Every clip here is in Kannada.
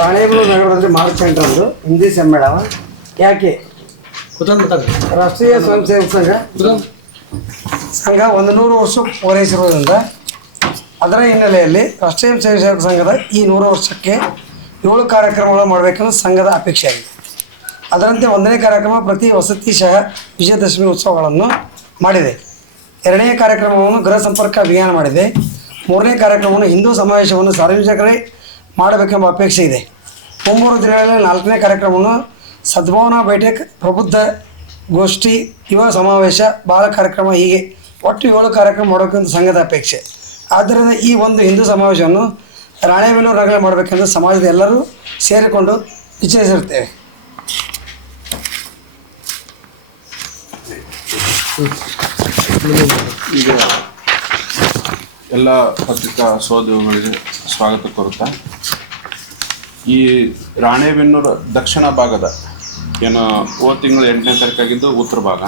ರಾಣೇಬೆನ್ನೂರು ನಗರದಲ್ಲಿ ಮಾರ್ಚ್ 8ರಂದು ಹಿಂದಿ ಸಮ್ಮೇಳನ ಯಾಕೆ ರಾಷ್ಟ್ರೀಯ ಸ್ವಯಂ ಸೇವಕ ಸಂಘ 100 ವರ್ಷ ಪೂರೈಸಿರುವುದರಿಂದ ಅದರ ಹಿನ್ನೆಲೆಯಲ್ಲಿ ರಾಷ್ಟ್ರೀಯ ಸ್ವಯಂ ಸೇವಕ ಸಂಘದ ಈ 100 ವರ್ಷಕ್ಕೆ 7 ಕಾರ್ಯಕ್ರಮಗಳು ಮಾಡಬೇಕೆಂದು ಸಂಘದ ಅಪೇಕ್ಷೆಯಾಗಿದೆ. ಅದರಂತೆ 1ನೇ ಕಾರ್ಯಕ್ರಮ ಪ್ರತಿ ವಸತಿ ಶಹ ವಿಜಯದಶಮಿ ಉತ್ಸವಗಳನ್ನು ಮಾಡಿದೆ. 2ನೇ ಕಾರ್ಯಕ್ರಮವನ್ನು ಗೃಹ ಸಂಪರ್ಕ ಅಭಿಯಾನ ಮಾಡಿದೆ. 3ನೇ ಕಾರ್ಯಕ್ರಮವನ್ನು ಹಿಂದೂ ಸಮಾವೇಶವನ್ನು ಸಾರ್ವಜನಿಕರೇ ಮಾಡಬೇಕೆಂಬ ಅಪೇಕ್ಷೆ ಇದೆ. ಮುಂಬರುವ ದಿನಗಳಲ್ಲಿ 4ನೇ ಕಾರ್ಯಕ್ರಮವನ್ನು ಸದ್ಭಾವನಾ ಬೈಠಕ್, ಪ್ರಬುದ್ಧ ಗೋಷ್ಠಿ, ಯುವ ಸಮಾವೇಶ, ಬಾಲ ಕಾರ್ಯಕ್ರಮ ಹೀಗೆ ಒಟ್ಟು 7 ಕಾರ್ಯಕ್ರಮ ಮಾಡಬೇಕೆಂದು ಸಂಘದ ಅಪೇಕ್ಷೆ. ಆದ್ದರಿಂದ ಈ ಒಂದು ಹಿಂದೂ ಸಮಾವೇಶವನ್ನು ರಾಣೇಬೆನ್ನೂರು ನಗರ ಮಾಡಬೇಕೆಂದು ಸಮಾಜದ ಎಲ್ಲರೂ ಸೇರಿಕೊಂಡು ನಿಶ್ಚಯಿಸಿರುತ್ತೇವೆ. ಈಗ ಎಲ್ಲ ಪತ್ರಿಕಾ ಸಹೋದ್ಯೋಗಿಗಳಿಗೆ ಸ್ವಾಗತ ಕೋರುತ್ತಾ, ಈ ರಾಣೇಬೆನ್ನೂರು ದಕ್ಷಿಣ ಭಾಗದ ಏನು ತಿಂಗಳು 8ನೇ ತಾರೀಕಾಗಿದ್ದು ಉತ್ತರ ಭಾಗ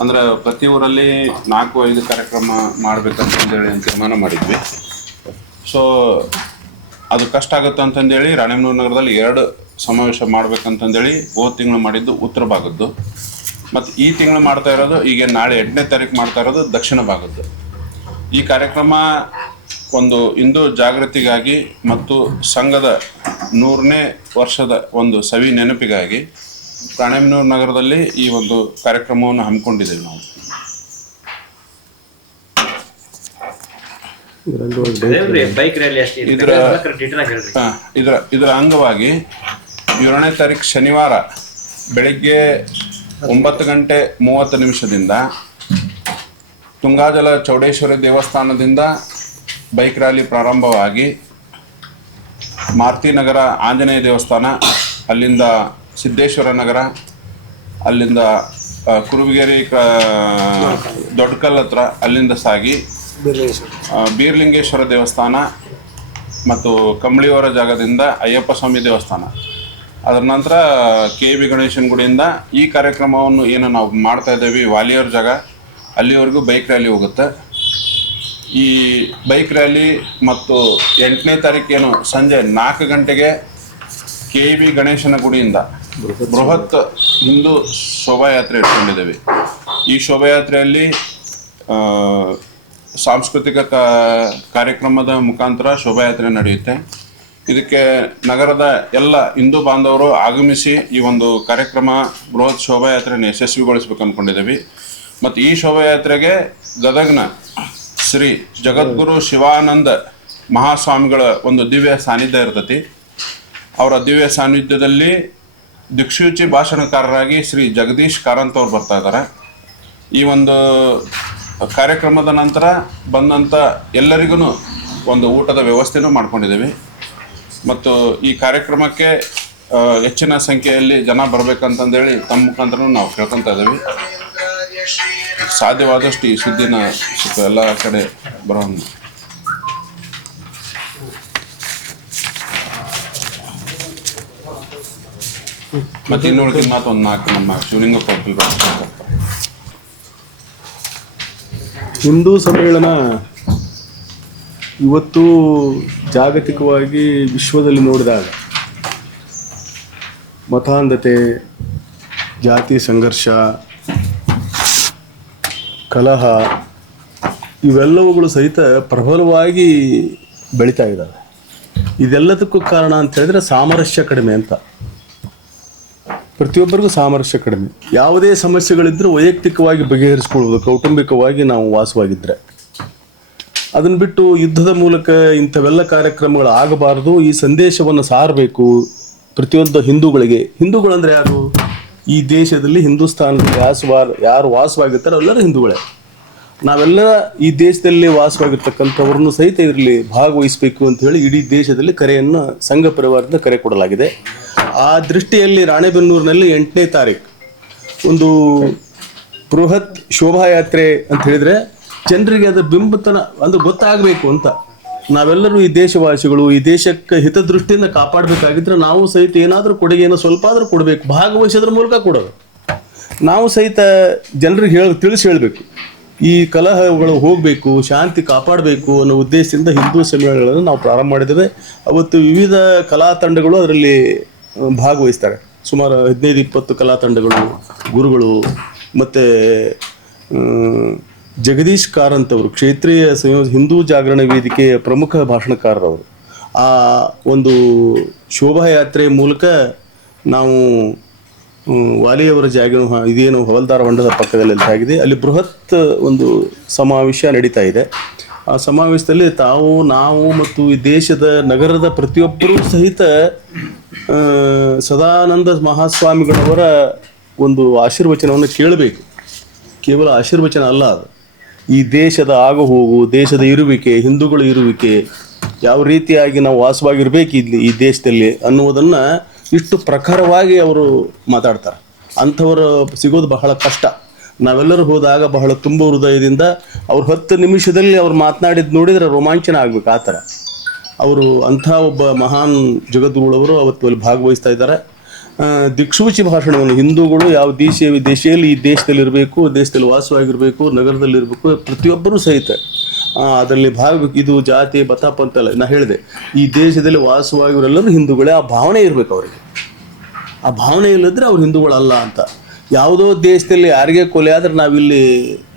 ಅಂದರೆ ಪ್ರತಿ ಊರಲ್ಲಿ 4-5 ಕಾರ್ಯಕ್ರಮ ಮಾಡಬೇಕಂತಂದೇಳಿ ತೀರ್ಮಾನ ಮಾಡಿದ್ವಿ. ಸೊ ಅದು ಕಷ್ಟ ಆಗುತ್ತೆ ಅಂತಂದೇಳಿ ರಾಣೇಬೆನ್ನೂರು ನಗರದಲ್ಲಿ 2 ಸಮಾವೇಶ ಮಾಡ್ಬೇಕಂತಂದೇಳಿ ತಿಂಗಳು ಮಾಡಿದ್ದು ಉತ್ತರ ಭಾಗದ್ದು, ಮತ್ತು ಈ ತಿಂಗಳು ಮಾಡ್ತಾ ಇರೋದು ಈಗ ನಾಳೆ 8ನೇ ತಾರೀಕು ಮಾಡ್ತಾ ಇರೋದು ದಕ್ಷಿಣ ಭಾಗದ್ದು. ಈ ಕಾರ್ಯಕ್ರಮ ಒಂದು ಹಿಂದೂ ಜಾಗೃತಿಗಾಗಿ ಮತ್ತು ಸಂಘದ 100ನೇ ವರ್ಷದ ಒಂದು ಸವಿ ನೆನಪಿಗಾಗಿ ರಾಣೇಬೆನ್ನೂರು ನಗರದಲ್ಲಿ ಈ ಒಂದು ಕಾರ್ಯಕ್ರಮವನ್ನು ಹಮ್ಮಿಕೊಂಡಿದ್ದೇವೆ ನಾವು. ಇದರ ಅಂಗವಾಗಿ 7ನೇ ತಾರೀಕು ಶನಿವಾರ ಬೆಳಿಗ್ಗೆ 9:30 ತುಂಗಾಜಲ ಚೌಡೇಶ್ವರಿ ದೇವಸ್ಥಾನದಿಂದ ಬೈಕ್ ರ್ಯಾಲಿ ಪ್ರಾರಂಭವಾಗಿ ಮಾರುತಿನಗರ ಆಂಜನೇಯ ದೇವಸ್ಥಾನ, ಅಲ್ಲಿಂದ ಸಿದ್ದೇಶ್ವರ ನಗರ, ಅಲ್ಲಿಂದ ಕುರುಬಗೇರಿ ದೊಡ್ಡಕಲ್ ಹತ್ರ ಅಲ್ಲಿಂದ ಸಾಗಿ ಬೀರ್ಲಿಂಗೇಶ್ವರ ದೇವಸ್ಥಾನ ಮತ್ತು ಕಂಬಳಿಯವರ ಜಾಗದಿಂದ ಅಯ್ಯಪ್ಪ ಸ್ವಾಮಿ ದೇವಸ್ಥಾನ, ಅದರ ನಂತರ KV ಗಣೇಶನ ಗುಡಿಯಿಂದ ಈ ಕಾರ್ಯಕ್ರಮವನ್ನು ಏನು ನಾವು ಮಾಡ್ತಾ ಇದ್ದೇವೆ ವಾಲಿಯವ್ರ ಜಾಗ ಅಲ್ಲಿವರೆಗೂ ಬೈಕ್ ರ್ಯಾಲಿ ಹೋಗುತ್ತೆ. ಈ ಬೈಕ್ ರ್ಯಾಲಿ ಮತ್ತು 8ನೇ ತಾರೀಕೇನು ಸಂಜೆ 4 ಗಂಟೆಗೆ KV ಗಣೇಶನ ಗುಡಿಯಿಂದ ಬೃಹತ್ ಹಿಂದೂ ಶೋಭಾಯಾತ್ರೆ ಇಟ್ಕೊಂಡಿದ್ದೇವೆ. ಈ ಶೋಭಾಯಾತ್ರೆಯಲ್ಲಿ ಸಾಂಸ್ಕೃತಿಕ ಕಾರ್ಯಕ್ರಮದ ಮುಖಾಂತರ ಶೋಭಾಯಾತ್ರೆ ನಡೆಯುತ್ತೆ. ಇದಕ್ಕೆ ನಗರದ ಎಲ್ಲ ಹಿಂದೂ ಬಾಂಧವರು ಆಗಮಿಸಿ ಈ ಒಂದು ಕಾರ್ಯಕ್ರಮ ಬೃಹತ್ ಶೋಭಾಯಾತ್ರೆಯನ್ನು ಯಶಸ್ವಿಗೊಳಿಸ್ಬೇಕು ಅಂದ್ಕೊಂಡಿದ್ದೀವಿ. ಮತ್ತು ಈ ಶೋಭಾಯಾತ್ರೆಗೆ ಗದಗ್ನ ಶ್ರೀ ಜಗದ್ಗುರು ಶಿವಾನಂದ ಮಹಾಸ್ವಾಮಿಗಳ ಒಂದು ದಿವ್ಯ ಸಾನ್ನಿಧ್ಯ ಇರ್ತೈತಿ. ಅವರ ದಿವ್ಯ ಸಾನ್ನಿಧ್ಯದಲ್ಲಿ ದಿಕ್ಸೂಚಿ ಭಾಷಣಕಾರರಾಗಿ ಶ್ರೀ ಜಗದೀಶ್ ಕಾರಂತ್ ಅವ್ರು ಬರ್ತಾ ಇದ್ದಾರೆ. ಈ ಒಂದು ಕಾರ್ಯಕ್ರಮದ ನಂತರ ಬಂದಂಥ ಎಲ್ಲರಿಗೂ ಒಂದು ಊಟದ ವ್ಯವಸ್ಥೆನೂ ಮಾಡ್ಕೊಂಡಿದ್ದೀವಿ. ಮತ್ತು ಈ ಕಾರ್ಯಕ್ರಮಕ್ಕೆ ಹೆಚ್ಚಿನ ಸಂಖ್ಯೆಯಲ್ಲಿ ಜನ ಬರಬೇಕಂತಂದೇಳಿ ತಮ್ಮ ಮುಖಾಂತರ ನಾವು ಕೇಳ್ಕೊತಾ ಇದ್ದೀವಿ. ಸಾಧ್ಯವಾದಷ್ಟು ಈ ಸುದ್ದಿನ ಎಲ್ಲ ಕಡೆ ಬರೋ ಮತ್ತು ಇನ್ನೊಳಗಿನ ಮಾತು ಒಂದು 4 ನಮ್ಮ ಶಿವಲಿಂಗಪ್ಪ ಹಿಂದೂ ಸಮ್ಮೇಳನ ಇವತ್ತು ಜಾಗತಿಕವಾಗಿ ವಿಶ್ವದಲ್ಲಿ ನೋಡಿದಾಗ ಮತಾಂಧತೆ, ಜಾತಿ ಸಂಘರ್ಷ, ಕಲಹ ಇವೆಲ್ಲವುಗಳು ಸಹಿತ ಪ್ರಬಲವಾಗಿ ಬೆಳೀತಾ ಇದ್ದಾವೆ. ಇದೆಲ್ಲದಕ್ಕೂ ಕಾರಣ ಅಂತ ಹೇಳಿದ್ರೆ ಸಾಮರಸ್ಯ ಕಡಿಮೆ ಅಂತ. ಪ್ರತಿಯೊಬ್ಬರಿಗೂ ಸಾಮರಸ್ಯ ಕಡಿಮೆ. ಯಾವುದೇ ಸಮಸ್ಯೆಗಳಿದ್ರೂ ವೈಯಕ್ತಿಕವಾಗಿ ಬಗೆಹರಿಸ್ಕೊಳ್ಳೋದು, ಕೌಟುಂಬಿಕವಾಗಿ ನಾವು ವಾಸವಾಗಿದ್ದರೆ. ಅದನ್ನು ಬಿಟ್ಟು ಯುದ್ಧದ ಮೂಲಕ ಇಂಥವೆಲ್ಲ ಕಾರ್ಯಕ್ರಮಗಳು ಆಗಬಾರ್ದು. ಈ ಸಂದೇಶವನ್ನು ಸಾರಬೇಕು ಪ್ರತಿಯೊಂದು ಹಿಂದೂಗಳಿಗೆ. ಹಿಂದೂಗಳಂದರೆ ಯಾರು? ಈ ದೇಶದಲ್ಲಿ ಹಿಂದೂಸ್ತಾನದಲ್ಲಿ ಯಾರು ವಾಸವಾಗಿರ್ತಾರೋ ಎಲ್ಲರೂ ಹಿಂದೂಗಳೇ. ನಾವೆಲ್ಲ ಈ ದೇಶದಲ್ಲಿ ವಾಸವಾಗಿರ್ತಕ್ಕಂಥವ್ರನ್ನು ಸಹಿತ ಇದರಲ್ಲಿ ಭಾಗವಹಿಸಬೇಕು ಅಂತ ಹೇಳಿ ಇಡೀ ದೇಶದಲ್ಲಿ ಕರೆಯನ್ನು ಸಂಘ ಪರಿವಾರದಿಂದ ಕರೆ ಕೊಡಲಾಗಿದೆ. ಆ ದೃಷ್ಟಿಯಲ್ಲಿ ರಾಣೇಬೆನ್ನೂರಿನಲ್ಲಿ 8ನೇ ತಾರೀಕು ಒಂದು ಬೃಹತ್ ಶೋಭಾಯಾತ್ರೆ ಅಂತ ಹೇಳಿದರೆ ಜನರಿಗೆ ಅದರ ಬಿಂಬತನ ಅಂದ್ರೆ ಗೊತ್ತಾಗಬೇಕು ಅಂತ. ನಾವೆಲ್ಲರೂ ಈ ದೇಶವಾಸಿಗಳು, ಈ ದೇಶಕ್ಕೆ ಹಿತದೃಷ್ಟಿಯಿಂದ ಕಾಪಾಡಬೇಕಾಗಿದ್ರೆ ನಾವು ಸಹಿತ ಏನಾದರೂ ಕೊಡುಗೆಯನ್ನು ಸ್ವಲ್ಪ ಆದರೂ ಕೊಡಬೇಕು. ಭಾಗವಹಿಸೋದ್ರ ಮೂಲಕ ಕೊಡೋದು. ನಾವು ಸಹಿತ ಜನರಿಗೆ ತಿಳಿಸಿ ಹೇಳಬೇಕು. ಈ ಕಲಹಗಳು ಹೋಗಬೇಕು, ಶಾಂತಿ ಕಾಪಾಡಬೇಕು ಅನ್ನೋ ಉದ್ದೇಶದಿಂದ ಹಿಂದೂ ಸಮ್ಮೇಳನಗಳನ್ನು ನಾವು ಪ್ರಾರಂಭ ಮಾಡಿದ್ದೇವೆ. ಅವತ್ತು ವಿವಿಧ ಕಲಾ ತಂಡಗಳು ಅದರಲ್ಲಿ ಭಾಗವಹಿಸ್ತಾರೆ. ಸುಮಾರು 15-20 ಕಲಾ ತಂಡಗಳು, ಗುರುಗಳು ಮತ್ತು ಜಗದೀಶ್ ಕಾರಂತ್ ಅವರು ಕ್ಷೇತ್ರೀಯ ಹಿಂದೂ ಜಾಗರಣ ವೇದಿಕೆಯ ಪ್ರಮುಖ ಭಾಷಣಕಾರರವರು. ಆ ಒಂದು ಶೋಭಾಯಾತ್ರೆ ಮೂಲಕ ನಾವು ವಾಲಿಯವರ ಇದೇನು ಹವಲ್ದಾರ ಹೊಂಡದ ಪಕ್ಕದಲ್ಲಿ ಆಗಿದೆ, ಅಲ್ಲಿ ಬೃಹತ್ ಒಂದು ಸಮಾವೇಶ ನಡೀತಾ ಇದೆ. ಆ ಸಮಾವೇಶದಲ್ಲಿ ನಾವು ಮತ್ತು ಈ ದೇಶದ ನಗರದ ಪ್ರತಿಯೊಬ್ಬರೂ ಸಹಿತ ಸದಾನಂದ ಮಹಾಸ್ವಾಮಿಗಳವರ ಒಂದು ಆಶೀರ್ವಚನವನ್ನು ಕೇಳಬೇಕು. ಕೇವಲ ಆಶೀರ್ವಚನ ಅಲ್ಲ, ಅದು ಈ ದೇಶದ ಆಗು ಹೋಗು, ದೇಶದ ಇರುವಿಕೆ, ಹಿಂದೂಗಳ ಇರುವಿಕೆ, ಯಾವ ರೀತಿಯಾಗಿ ನಾವು ವಾಸವಾಗಿರ್ಬೇಕು ಇಲ್ಲಿ ಈ ದೇಶದಲ್ಲಿ ಅನ್ನುವುದನ್ನು ಇಷ್ಟು ಪ್ರಖರವಾಗಿ ಅವರು ಮಾತಾಡ್ತಾರೆ. ಅಂಥವರು ಸಿಗೋದು ಬಹಳ ಕಷ್ಟ. ನಾವೆಲ್ಲರೂ ಹೋದಾಗ ಬಹಳ ತುಂಬ ಹೃದಯದಿಂದ ಅವ್ರು 10 ನಿಮಿಷದಲ್ಲಿ ಅವ್ರು ಮಾತನಾಡಿದ್ದು ನೋಡಿದರೆ ರೋಮಾಂಚನ ಆಗ್ಬೇಕು. ಆ ಥರ ಅವರು ಅಂಥ ಒಬ್ಬ ಮಹಾನ್ ಜಗದ್ಗುರುಗಳವರು ಅವತ್ತು ಅಲ್ಲಿ ಭಾಗವಹಿಸ್ತಾ ಇದ್ದಾರೆ. ದಿಕ್ಸೂಚಿ ಭಾಷಣವನ್ನು ಹಿಂದೂಗಳು ಯಾವ ದೇಶದಲ್ಲಿ ಈ ದೇಶದಲ್ಲಿರಬೇಕು, ದೇಶದಲ್ಲಿ ವಾಸವಾಗಿರಬೇಕು, ನಗರದಲ್ಲಿರಬೇಕು, ಪ್ರತಿಯೊಬ್ಬರೂ ಸಹಿತ ಅದರಲ್ಲಿ ಭಾಗಬೇಕು. ಇದು ಜಾತಿ ಮತ ಪಂಥಲ್ಲ, ನಾ ಹೇಳಿದೆ, ಈ ದೇಶದಲ್ಲಿ ವಾಸವಾಗಿರೋರೆಲ್ಲರೂ ಹಿಂದೂಗಳೇ. ಆ ಭಾವನೆ ಇರಬೇಕು ಅವರಿಗೆ. ಆ ಭಾವನೆ ಇಲ್ಲದ್ರೆ ಅವ್ರು ಹಿಂದೂಗಳಲ್ಲ ಅಂತ. ಯಾವುದೋ ದೇಶದಲ್ಲಿ ಯಾರಿಗೆ ಕೊಲೆ ಆದರೆ ನಾವಿಲ್ಲಿ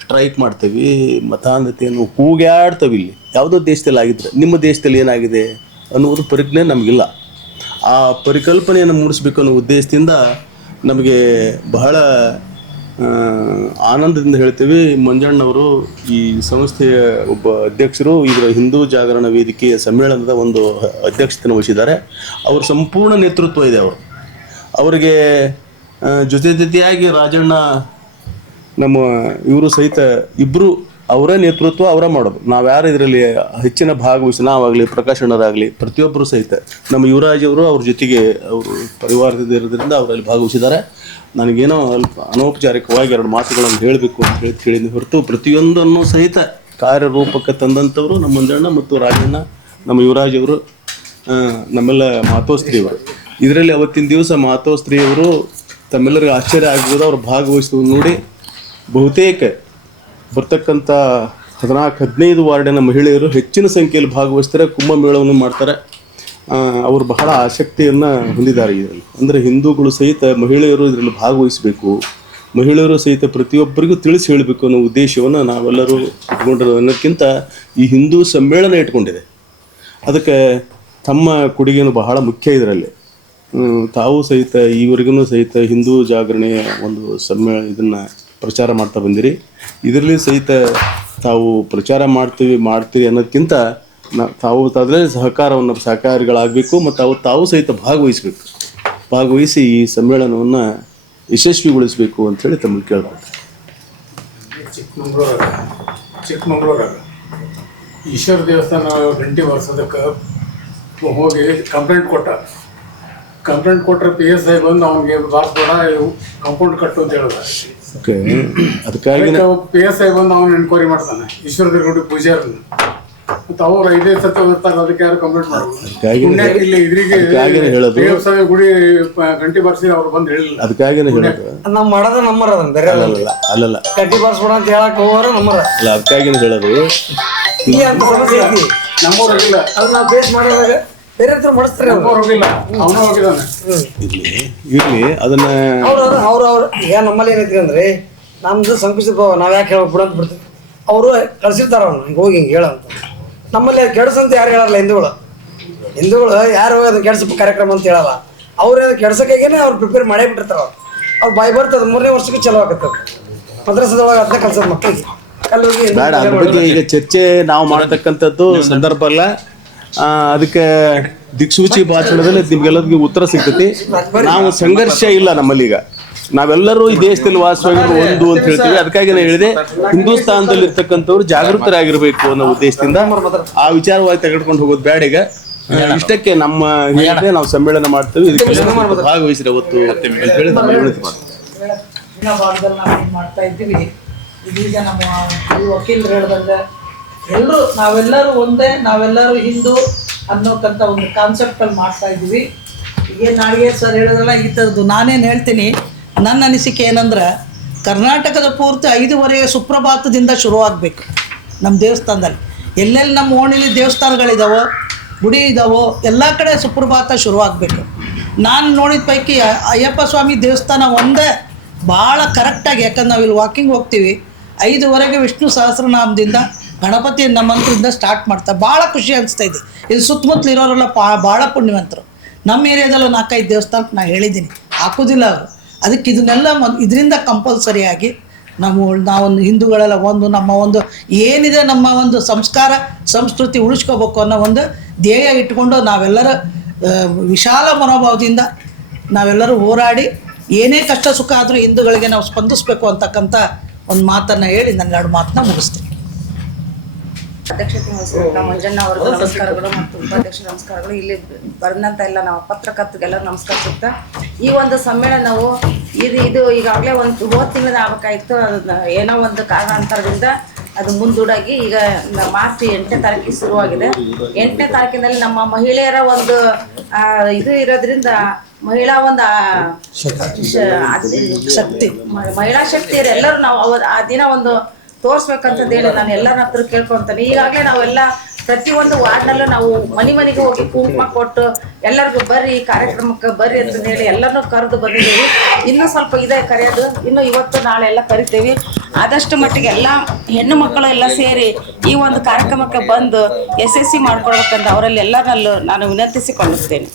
ಸ್ಟ್ರೈಕ್ ಮಾಡ್ತೇವೆ, ಮತಾಂಧತೆಯನ್ನು ಕೂಗ್ಯಾಡ್ತೇವೆ. ಇಲ್ಲಿ ಯಾವುದೋ ದೇಶದಲ್ಲಿ ಆಗಿದ್ರೆ ನಿಮ್ಮ ದೇಶದಲ್ಲಿ ಏನಾಗಿದೆ ಅನ್ನುವುದು ಪರಿಜ್ಞೆ ನಮಗಿಲ್ಲ. ಆ ಪರಿಕಲ್ಪನೆಯನ್ನು ಮೂಡಿಸ್ಬೇಕು ಅನ್ನೋ ಉದ್ದೇಶದಿಂದ ನಮಗೆ ಬಹಳ ಆನಂದದಿಂದ ಹೇಳ್ತೀವಿ. ಮಂಜಣ್ಣವರು ಈ ಸಂಸ್ಥೆಯ ಒಬ್ಬ ಅಧ್ಯಕ್ಷರು, ಇದರ ಹಿಂದೂ ಜಾಗರಣ ವೇದಿಕೆಯ ಸಮ್ಮೇಳನದ ಒಂದು ಅಧ್ಯಕ್ಷತೆಯನ್ನು ವಹಿಸಿದ್ದಾರೆ. ಅವ್ರ ಸಂಪೂರ್ಣ ನೇತೃತ್ವ ಇದೆ. ಅವರಿಗೆ ಜೊತೆಯಾಗಿ ರಾಜಣ್ಣ ನಮ್ಮ ಇವರು ಸಹಿತ ಇಬ್ಬರು ಅವರ ನೇತೃತ್ವ ಅವರ ಮಾಡೋದು. ನಾವು ಯಾರು ಇದರಲ್ಲಿ ಹೆಚ್ಚಿನ ಭಾಗವಹಿಸಿ, ನಾವಾಗಲಿ ಪ್ರಕಾಶಣ್ಣರಾಗಲಿ ಪ್ರತಿಯೊಬ್ಬರು ಸಹಿತ ನಮ್ಮ ಯುವರಾಜ್ ಅವರು ಅವ್ರ ಜೊತೆಗೆ ಅವರು ಪರಿವಾರದಿಂದ ಇರೋದ್ರಿಂದ ಅವರಲ್ಲಿ ಭಾಗವಹಿಸಿದ್ದಾರೆ. ನನಗೇನೋ ಅನೌಪಚಾರಿಕವಾಗಿ 2 ಮಾತುಗಳನ್ನು ಹೇಳಬೇಕು ಅಂತ ಹೇಳಿದ ಹೊರತು ಪ್ರತಿಯೊಂದನ್ನು ಸಹಿತ ಕಾರ್ಯರೂಪಕ್ಕೆ ತಂದಂಥವರು ನಮ್ಮ ಮಂಜಣ್ಣ ಮತ್ತು ರಾಜಣ್ಣ, ನಮ್ಮ ಯುವರಾಜ್ ಅವರು, ನಮ್ಮೆಲ್ಲ ಮಾತೋಸ್ತ್ರೀಯವರು. ಇದರಲ್ಲಿ ಅವತ್ತಿನ ದಿವಸ ಮಾತೋಸ್ತ್ರೀಯವರು ತಮ್ಮೆಲ್ಲರಿಗೂ ಆಶ್ಚರ್ಯ ಆಗ್ಬೋದು. ಅವ್ರು ಭಾಗವಹಿಸುವುದು ನೋಡಿ ಬಹುತೇಕ ಬರ್ತಕ್ಕಂಥ 14-15 ವಾರ್ಡಿನ ಮಹಿಳೆಯರು ಹೆಚ್ಚಿನ ಸಂಖ್ಯೆಯಲ್ಲಿ ಭಾಗವಹಿಸ್ತಾರೆ, ಕುಂಭಮೇಳವನ್ನು ಮಾಡ್ತಾರೆ. ಅವರು ಬಹಳ ಆಸಕ್ತಿಯನ್ನು ಹೊಂದಿದ್ದಾರೆ ಇದರಲ್ಲಿ. ಅಂದರೆ ಹಿಂದೂಗಳು ಸಹಿತ ಮಹಿಳೆಯರು ಇದರಲ್ಲಿ ಭಾಗವಹಿಸಬೇಕು, ಮಹಿಳೆಯರು ಸಹಿತ ಪ್ರತಿಯೊಬ್ಬರಿಗೂ ತಿಳಿಸಿ ಹೇಳಬೇಕು ಅನ್ನೋ ಉದ್ದೇಶವನ್ನು ನಾವೆಲ್ಲರೂ ಇಟ್ಕೊಂಡಿರೋದು. ಅನ್ನೋಕ್ಕಿಂತ ಈ ಹಿಂದೂ ಸಮ್ಮೇಳನ ಇಟ್ಕೊಂಡಿದೆ. ಅದಕ್ಕೆ ತಮ್ಮ ಕೊಡುಗೆಯನ್ನು ಬಹಳ ಮುಖ್ಯ ಇದರಲ್ಲಿ. ತಾವು ಸಹಿತ ಈವರೆಗೂ ಸಹಿತ ಹಿಂದೂ ಜಾಗರಣೆಯ ಒಂದು ಇದನ್ನು ಪ್ರಚಾರ ಮಾಡ್ತಾ ಬಂದಿರಿ. ಇದರಲ್ಲಿ ಸಹಿತ ತಾವು ಪ್ರಚಾರ ಮಾಡ್ತೀರಿ ಅನ್ನೋದಕ್ಕಿಂತ ತಾವು ಅದರಲ್ಲಿ ಸಹಕಾರಿಗಳಾಗಬೇಕು ಮತ್ತು ತಾವು ಸಹಿತ ಭಾಗವಹಿಸಿ ಈ ಸಮ್ಮೇಳನವನ್ನು ಯಶಸ್ವಿಗೊಳಿಸಬೇಕು ಅಂಥೇಳಿ ತಮ್ಮನ್ನು ಕೇಳ್ತಾರೆ. ಚಿಕ್ಕಮಂಗ್ಳೂರಾಗ ಈಶ್ವರ ದೇವಸ್ಥಾನ ಗಂಟೆ ವರ್ಷದಕ್ಕೆ ಹೋಗಿ ಕಂಪ್ಲೇಂಟ್ ಕೊಟ್ಟರೆ PSI ಬಂದು ಅವನಿಗೆ ಬಾರ್ಸ್ಬೇಡ, ಕಂಪೌಂಡ್ ಕಟ್ಟು ಅಂತ ಹೇಳಿದ. ಅದಕ್ಕಾಗಿ PSI ಬಂದು ಅವನು ಎನ್ಕ್ವೈರಿ ಮಾಡ್ತಾನೆ ಈಶ್ವರ ದೇವ್ರ ಪೂಜಾರನ್ನ. ಮತ್ತು ಅವ್ರು 5 ಸತಿ ಬರ್ತಾರೆ, ಅದಕ್ಕೆ ಯಾರು ಕಂಪ್ಲೇಂಟ್ ಮಾಡೋದು. ಇಲ್ಲಿ ಇದ್ರಿಗೆ ದೇವಸ್ಥಾನ ಗುಡಿ ಗಂಟೆ ಬಾರಿಸಿ ಅವ್ರು ಬಂದು ಹೇಳಿಲ್ಲ. ಅದಕ್ಕಾಗಿನೇ ಹೇಳೋದು ನಾವು ಮಾಡೋದು ನಮ್ಮರ ಬೇರೆ ಅಲ್ಲಲ್ಲ, ಗಂಟೆ ಬಾರಿಸ್ಬೇಡ ಅಂತ ಹೇಳಕ್ ಹೋಗೋರು ನಮ್ಮರ ಅಲ್ಲ. ಅದಕ್ಕಾಗಿನೇ ಹೇಳೋದು ಈ ಅಂತ ಸಮಸ್ಯೆ ಐತಿ ನಮ್ಮೂರಾಗಿಲ್ಲ. ಅದು ನಾವು ಫೇಸ್ ಮಾಡಿದಾಗ ಬೇರೆ ಹತ್ರ ಮಾಡಿಸ್ತಾರೆ. ಹೋಗಿಲ್ಲ, ಅವನು ಹೋಗಿದ್ದಾನೆ. ಇರ್ಲಿ ಅದನ್ನ ಅವ್ರು ಈಗ ನಮ್ಮಲ್ಲಿ ಏನೈತಿ ಅಂದ್ರೆ ನಮ್ದು ಸಂಕುಚಿತ ಭಾವ, ನಾವ್ ಯಾಕೆ ಹೇಳಕ್ ಬಿಡಂತ ಬಿಡ್ತೀವಿ. ಅವರು ಕಳ್ಸಿರ್ತಾರ ಅವ್ನು ಹಿಂಗೆ ಹೋಗಿ ಹಿಂಗೆ ಹೇಳಂತ. ನಮ್ಮಲ್ಲಿ ಕೆಡ್ಸಂತ ಯಾರು ಹೇಳಲ್ಲ. ಹಿಂದೂಗಳು ಯಾರು ಅದನ್ನ ಕೆಡ್ಸ ಕಾರ್ಯಕ್ರಮ ಅಂತ ಹೇಳಲ್ಲ. ಅವ್ರು ಕೆಡ್ಸಕ್ಕಾಗೇನೆ ಅವ್ರು ಪ್ರಿಪೇರ್ ಮಾಡೇ ಬಿಟ್ಟಿರ್ತಾರ. ಅವ್ರು ಬಾಯ್ ಬರ್ತದೆ 3ನೇ ವರ್ಷಕ್ಕೆ ಚಲೋ ಆಗತ್ತೆ. ಮದ್ರಸದೊಳಗೆ ಅದನ್ನ ಕಲ್ಸೋದು ಮಕ್ಕಳಿಗೆ ಕಲ್ಲೋಗಿ ಬೇಡ. ಅದ್ರ ಬಗ್ಗೆ ಈಗ ಚರ್ಚೆ ನಾವು ಮಾಡತಕ್ಕಂಥದ್ದು ಸಂದರ್ಭ ಅಲ್ಲ. ಅದಕ್ಕೆ ದಿಕ್ಸೂಚಿ ಭಾಷಣದಲ್ಲಿ ನಿಮ್ಗೆಲ್ಲರಿಗೂ ಉತ್ತರ ಸಿಗ್ತೈತಿ. ನಾವು ಸಂಘರ್ಷ ಇಲ್ಲ ನಮ್ಮಲ್ಲಿ. ಈಗ ನಾವೆಲ್ಲರೂ ಈ ದೇಶದಲ್ಲಿ ವಾಸವಾಗಿರೋ ಒಂದು ಅಂತ ಹೇಳ್ತೀವಿ. ಅದಕ್ಕಾಗಿ ನಾನು ಹೇಳಿದೆ, ಹಿಂದೂಸ್ತಾನದಲ್ಲಿ ಇರ್ತಕ್ಕಂಥವ್ರು ಜಾಗೃತರಾಗಿರ್ಬೇಕು ಅನ್ನೋ ಉದ್ದೇಶದಿಂದ ಆ ವಿಚಾರವಾಗಿ ತೆಗೆದುಕೊಂಡು ಹೋಗೋದು ಬೇಡ. ಈಗ ಇಷ್ಟಕ್ಕೆ ನಮ್ಮ ಹೇಳಿದ್ರೆ ನಾವು ಸಮ್ಮೇಳನ ಮಾಡ್ತೀವಿ, ಇದಕ್ಕೆ ಭಾಗವಹಿಸಿದ್ರೆ ಅವತ್ತು ಅಂತ ಹೇಳಿ ನಮ್ಮ ವಿನಂತಿ ಮಾಡ್ತಾ ಇದ್ದೀವಿ. ಇದೀಗ ನಮ್ಮ ವಕೀಲರು ಹೇಳ್ದಂಗೆ ನಾವೆಲ್ಲರೂ ಒಂದೇ, ನಾವೆಲ್ಲರೂ ಹಿಂದೂ ಅನ್ನೋಕ್ಕಂಥ ಒಂದು ಕಾನ್ಸೆಪ್ಟಲ್ಲಿ ಮಾಡ್ತಾ ಇದ್ದೀವಿ. ಈಗ ನಾಡಿಗೆ ಸರ್ ಹೇಳಿದ್ರಲ್ಲ ಈ ಥರದ್ದು. ನಾನೇನು ಹೇಳ್ತೀನಿ, ನನ್ನ ಅನಿಸಿಕೆ ಏನಂದ್ರೆ ಕರ್ನಾಟಕದ ಪೂರ್ತಿ 5:30 ಸುಪ್ರಭಾತದಿಂದ ಶುರುವಾಗಬೇಕು ನಮ್ಮ ದೇವಸ್ಥಾನದಲ್ಲಿ. ಎಲ್ಲೆಲ್ಲಿ ನಮ್ಮ ಓಣಿಲಿ ದೇವಸ್ಥಾನಗಳಿದ್ದಾವೋ, ಗುಡಿ ಇದ್ದಾವೋ, ಎಲ್ಲ ಕಡೆ ಸುಪ್ರಭಾತ ಶುರುವಾಗಬೇಕು. ನಾನು ನೋಡಿದ ಪೈಕಿ ಅಯ್ಯಪ್ಪ ಸ್ವಾಮಿ ದೇವಸ್ಥಾನ ಒಂದೇ ಭಾಳ ಕರೆಕ್ಟಾಗಿ, ಯಾಕಂದ್ರೆ ನಾವು ಇಲ್ಲಿ ವಾಕಿಂಗ್ ಹೋಗ್ತೀವಿ, 5:15 ವಿಷ್ಣು ಸಹಸ್ರನಾಮದಿಂದ ಗಣಪತಿ ಮಂತ್ರದಿಂದ ಸ್ಟಾರ್ಟ್ ಮಾಡ್ತಾರೆ. ಭಾಳ ಖುಷಿ ಅನಿಸ್ತಾಯಿದೆ. ಇದು ಸುತ್ತಮುತ್ತಲು ಇರೋರೆಲ್ಲ ಭಾಳ ಪುಣ್ಯವಂತರು. ನಮ್ಮ ಏರಿಯಾದಲ್ಲೂ 4-5 ದೇವಸ್ಥಾನಕ್ಕೆ ನಾನು ಹೇಳಿದ್ದೀನಿ, ಹಾಕೋದಿಲ್ಲ ಅವರು. ಅದಕ್ಕೆ ಇದನ್ನೆಲ್ಲ ಇದರಿಂದ ಕಂಪಲ್ಸರಿಯಾಗಿ ನಾವೊಂದು ಹಿಂದೂಗಳೆಲ್ಲ ನಮ್ಮ ಒಂದು ಏನಿದೆ ನಮ್ಮ ಒಂದು ಸಂಸ್ಕಾರ ಸಂಸ್ಕೃತಿ ಉಳಿಸ್ಕೋಬೇಕು ಅನ್ನೋ ಒಂದು ಧ್ಯೇಯ ಇಟ್ಕೊಂಡು ನಾವೆಲ್ಲರ ವಿಶಾಲ ಮನೋಭಾವದಿಂದ ನಾವೆಲ್ಲರೂ ಹೋರಾಡಿ ಏನೇ ಕಷ್ಟ ಸುಖ ಆದರೂ ಹಿಂದೂಗಳಿಗೆ ನಾವು ಸ್ಪಂದಿಸಬೇಕು ಅಂತಕ್ಕಂಥ ಒಂದು ಮಾತನ್ನು ಹೇಳಿ ನನ್ನ 2 ಮಾತನ್ನ ಮುಗಿಸ್ತೀನಿ. ಅಧ್ಯಕ್ಷತೆ ವಹಿಸಿದಂಥ ಮಂಜಣ್ಣ ಅವರಿಗೂ ನಮಸ್ಕಾರಗಳು ಮತ್ತು ಉಪಾಧ್ಯಕ್ಷ ನಮಸ್ಕಾರಗಳು. ಇಲ್ಲಿ ಬರೆದಂಥ ಎಲ್ಲ ನಾವು ಪತ್ರಕರ್ತರಿಗೆಲ್ಲರೂ ನಮಸ್ಕರಿಸುತ್ತಾ, ಈ ಒಂದು ಸಮ್ಮೇಳನವು ಇದು ಈಗಾಗಲೇ ಒಂದು ಹೋದ ತಿಂಗಳ ಆಗಬೇಕಾಗಿತ್ತು. ಅದನ್ನ ಏನೋ ಒಂದು ಕಾರಣಾಂತರದಿಂದ ಅದು ಮುಂದೂಡಾಗಿ ಈಗ ಮಾರ್ಚ್ 8ನೇ ತಾರೀಕಿಗೆ ಶುರುವಾಗಿದೆ. 8ನೇ ತಾರೀಕಿನಲ್ಲಿ ನಮ್ಮ ಮಹಿಳೆಯರ ಒಂದು ಇದು ಇರೋದ್ರಿಂದ ಮಹಿಳಾ ಒಂದು ಶಕ್ತಿ, ಮಹಿಳಾ ಶಕ್ತಿಯರು ಎಲ್ಲರೂ ನಾವು ಆ ದಿನ ಒಂದು ತೋರಿಸ್ಬೇಕಂತಂದು ಹೇಳಿ ನಾನು ಎಲ್ಲರ ಹತ್ರ ಕೇಳ್ಕೊತಾನೆ. ಈಗಾಗಲೇ ನಾವೆಲ್ಲ ಪ್ರತಿಯೊಂದು ವಾರ್ಡ್ನಲ್ಲೂ ನಾವು ಮನೆಗೆ ಹೋಗಿ ಕುಂಕುಮ ಕೊಟ್ಟು ಎಲ್ಲರಿಗೂ ಬರ್ರಿ ಕಾರ್ಯಕ್ರಮಕ್ಕೆ ಬರ್ರಿ ಅಂತ ಹೇಳಿ ಎಲ್ಲರನ್ನೂ ಕರೆದು ಬಂದಿದ್ದೀವಿ. ಇನ್ನೂ ಸ್ವಲ್ಪ ಇದೆ ಕರೆಯೋದು, ಇನ್ನು ಇವತ್ತು ನಾಳೆ ಎಲ್ಲ ಕರಿತೇವೆ. ಆದಷ್ಟು ಮಟ್ಟಿಗೆ ಎಲ್ಲ ಹೆಣ್ಣು ಮಕ್ಕಳು ಎಲ್ಲ ಸೇರಿ ಈ ಒಂದು ಕಾರ್ಯಕ್ರಮಕ್ಕೆ ಬಂದು ಯಶಸ್ವಿ ಮಾಡ್ಕೊಳ್ಬೇಕಂತ ಅವರಲ್ಲಿ ಎಲ್ಲರಲ್ಲೂ ನಾನು ವಿನಂತಿಸಿಕೊಳ್ಳುತ್ತೇನೆ.